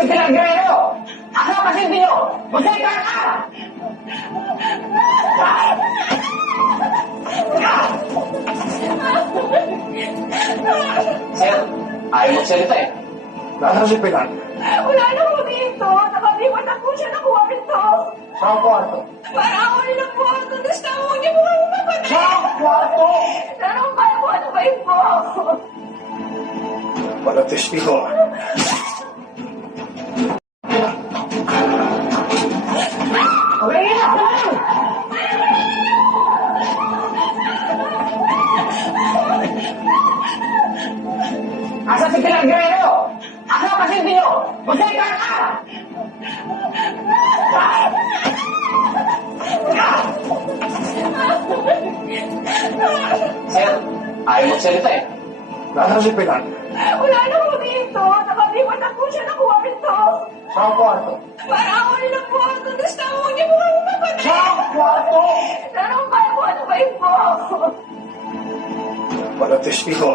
si Pilar Guerrero! Asa ang pasyente nyo? Jose Carta! Sir, ayaw magsalita eh. Nasaan si Pilar? Wala na po dito. Nakaliwan na po siya ng kwarto. Sa kwarto. Para ako nila po. Tapos tawag niya po ang mapatay. Sa kwarto! Pero kaya po ano ba yun po? Walang testigo. Okay na! Asa si Pilar Guerrero? Asa ang pasyente nyo? Jose Carta! Sir, ayaw magsalita eh. Nasaan si Pilar? Wala na po dito. Nakaliwan na po siya ng kwarto. Sa kwarto. Para ako nila po. Tapos tawag niya po ang mapatay. Sa kwarto! Pero kaya po ano ba yun po? Walang testigo.